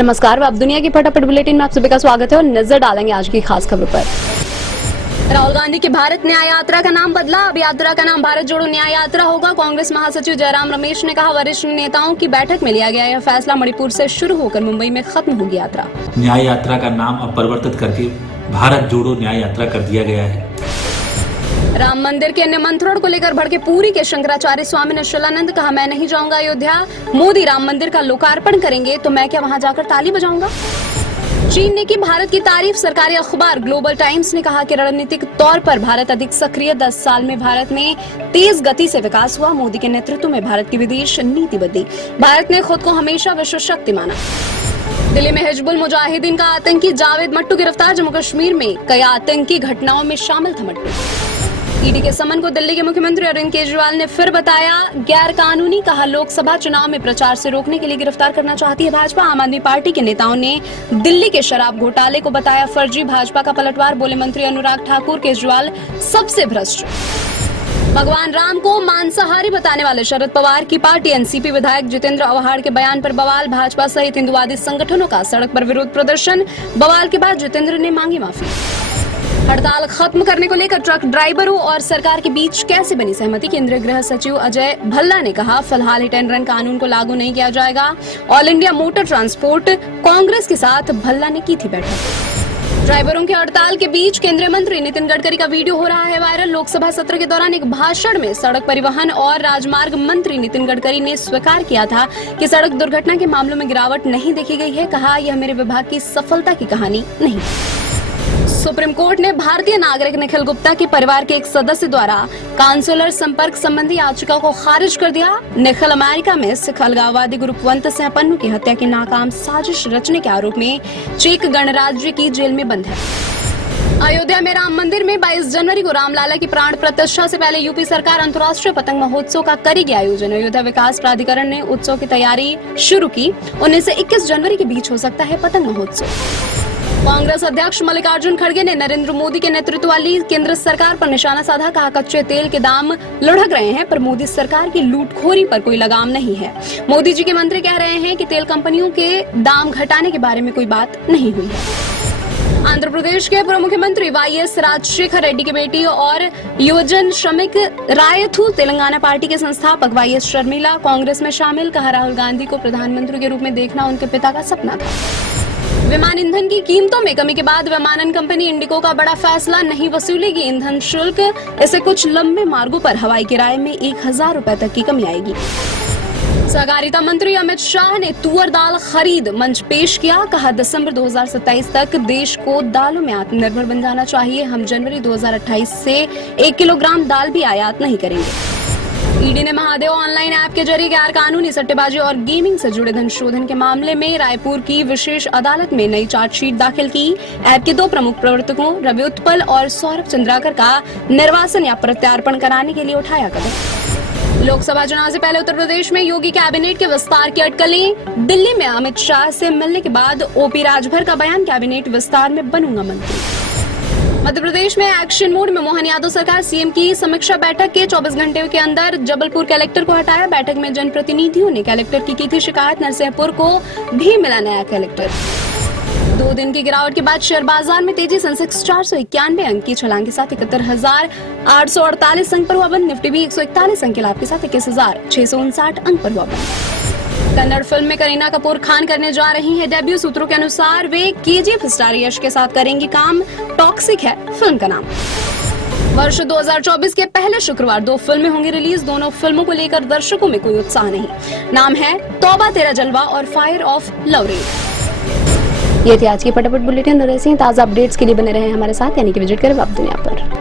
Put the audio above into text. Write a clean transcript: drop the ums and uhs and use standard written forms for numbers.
नमस्कार, अब दुनिया की फटाफट बुलेटिन में आप सभी का स्वागत है और नजर डालेंगे आज की खास खबरों पर। राहुल गांधी की भारत न्याय यात्रा का नाम बदला, अब यात्रा का नाम भारत जोड़ो न्याय यात्रा होगा। कांग्रेस महासचिव जयराम रमेश ने कहा, वरिष्ठ नेताओं की बैठक में लिया गया यह फैसला, मणिपुर से शुरू होकर मुंबई में खत्म होगी यात्रा। न्याय यात्रा का नाम अब परिवर्तित करके भारत जोड़ो न्याय यात्रा कर दिया गया है। राम मंदिर के निमंत्रण को लेकर भड़के पुरी के शंकराचार्य स्वामी निश्चलानंद, कहा मैं नहीं जाऊंगा अयोध्या, मोदी राम मंदिर का लोकार्पण करेंगे तो मैं क्या वहां जाकर ताली बजाऊंगा। चीन ने की भारत की तारीफ, सरकारी अखबार ग्लोबल टाइम्स ने कहा कि रणनीतिक तौर पर भारत अधिक सक्रिय, 10 साल में भारत में तेज गति से विकास हुआ, मोदी के नेतृत्व में भारत की विदेश नीति बदली, भारत ने खुद को हमेशा विश्व शक्ति माना। दिल्ली में हिजबुल मुजाहिदीन का आतंकी जावेद मट्टू गिरफ्तार, जम्मू कश्मीर में कई आतंकी घटनाओं में शामिल था मट्टू। ईडी के समन को दिल्ली के मुख्यमंत्री अरविंद केजरीवाल ने फिर बताया गैर कानूनी, कहा लोकसभा चुनाव में प्रचार से रोकने के लिए गिरफ्तार करना चाहती है भाजपा। आम आदमी पार्टी के नेताओं ने दिल्ली के शराब घोटाले को बताया फर्जी, भाजपा का पलटवार, बोले मंत्री अनुराग ठाकुर, केजरीवाल सबसे भ्रष्ट। भगवान राम को मांसाहारी बताने वाले शरद पवार की पार्टी एनसीपी विधायक जितेंद्र अवहाड़ के बयान पर बवाल, भाजपा सहित हिंदुवादी संगठनों का सड़क पर विरोध प्रदर्शन, बवाल के बाद जितेंद्र ने मांगी माफी। हड़ताल खत्म करने को लेकर ट्रक ड्राइवरों और सरकार के बीच कैसे बनी सहमति, केंद्रीय गृह सचिव अजय भल्ला ने कहा फिलहाल हिट एंड रन कानून को लागू नहीं किया जाएगा। All India motor transport Congress के साथ भल्ला ने की थी बैठक। ड्राइवरों की हड़ताल के बीच केंद्रीय मंत्री नितिन गडकरी का वीडियो हो रहा है वायरल, लोकसभा सत्र के दौरान एक भाषण में सड़क परिवहन और राजमार्ग मंत्री नितिन गडकरी ने स्वीकार किया था कि सड़क दुर्घटना के मामलों में गिरावट नहीं देखी गई है, कहा यह मेरे विभाग की सफलता की कहानी नहीं। सुप्रीम कोर्ट ने भारतीय नागरिक निखिल गुप्ता के परिवार के एक सदस्य द्वारा काउंसलर संपर्क संबंधी याचिका को खारिज कर दिया। निखिल अमेरिका में सिख अलगाववादी ग्रुपवंत सिंह पन्नू की हत्या की नाकाम साजिश रचने के आरोप में चेक गणराज्य की जेल में बंद है। अयोध्या में राम मंदिर में 22 जनवरी को रामलला की प्राण प्रतिष्ठा से पहले यूपी सरकार अंतर्राष्ट्रीय पतंग महोत्सव का करेगी आयोजन। अयोध्या विकास प्राधिकरण ने उत्सव की तैयारी शुरू की, 19 से 21 जनवरी के बीच हो सकता है पतंग महोत्सव। कांग्रेस अध्यक्ष मल्लिकार्जुन खड़गे ने नरेंद्र मोदी के नेतृत्व वाली केंद्र सरकार पर निशाना साधा, कहा कच्चे तेल के दाम लुढ़क रहे हैं पर मोदी सरकार की लूटखोरी पर कोई लगाम नहीं है। मोदी जी के मंत्री कह रहे हैं कि तेल कंपनियों के दाम घटाने के बारे में कोई बात नहीं हुई है। आंध्र प्रदेश के पूर्व मुख्यमंत्री वाईएस राजशेखर रेड्डी की बेटी और युवजन श्रमिक रायथू तेलंगाना पार्टी के संस्थापक वाईएस शर्मिला कांग्रेस में शामिल, कहा राहुल गांधी को प्रधानमंत्री के रूप में देखना उनके पिता का सपना था। विमान ईंधन की कीमतों में कमी के बाद विमानन कंपनी इंडिगो का बड़ा फैसला, नहीं वसूलेगी ईंधन शुल्क, इससे कुछ लंबे मार्गों पर हवाई किराए में 1000 रुपए तक की कमी आएगी। सहकारिता मंत्री अमित शाह ने तुअर दाल खरीद मंच पेश किया, कहा दिसंबर 2027 तक देश को दालों में आत्मनिर्भर बन जाना चाहिए, हम जनवरी 2028 से 1 किलोग्राम दाल भी आयात नहीं करेंगे। ईडी ने महादेव ऑनलाइन ऐप के जरिए गैर कानूनी सट्टेबाजी और गेमिंग से जुड़े धन शोधन के मामले में रायपुर की विशेष अदालत में नई चार्जशीट दाखिल की। ऐप के 2 प्रमुख प्रवर्तकों रवि उत्पल और सौरभ चंद्राकर का निर्वासन या प्रत्यार्पण कराने के लिए उठाया कदम। लोकसभा चुनाव से पहले उत्तर प्रदेश में योगी कैबिनेट के विस्तार की अटकलें, दिल्ली में अमित शाह से मिलने के बाद ओपी राजभर का बयान, कैबिनेट विस्तार में बनूंगा मंत्री। मध्य प्रदेश में एक्शन मोड में मोहन यादव सरकार, सीएम की समीक्षा बैठक के 24 घंटे के अंदर जबलपुर कलेक्टर को हटाया। बैठक में जनप्रतिनिधियों ने कलेक्टर की थी शिकायत, नरसिंहपुर को भी मिला नया कलेक्टर। 2 दिन की गिरावट के बाद शेयर बाजार में तेजी, सेंसेक्स 491 अंक की छलांग के साथ 71,848 अंक पर हुआ बंद, निफ्टी भी 141 अंक के लाभ के साथ 21,659 अंक पर हुआ बंद। कन्नड़ फिल्म में करीना कपूर खान करने जा रही हैं डेब्यू, सूत्रों के अनुसार वे केजीएफ स्टार यश के साथ करेंगी काम, टॉक्सिक है फिल्म का नाम। वर्ष 2024 के पहले शुक्रवार 2 फिल्में होंगी रिलीज, दोनों फिल्मों को लेकर दर्शकों में कोई उत्साह नहीं, नाम है तौबा तेरा जलवा और फायर ऑफ लव रेड। ये थी आज की फटाफट बुलेटिन, ऐसे ही ताज़ा अपडेट्स के लिए बने रहे हमारे साथ, यानी कि विजिट करें अब दुनिया पर।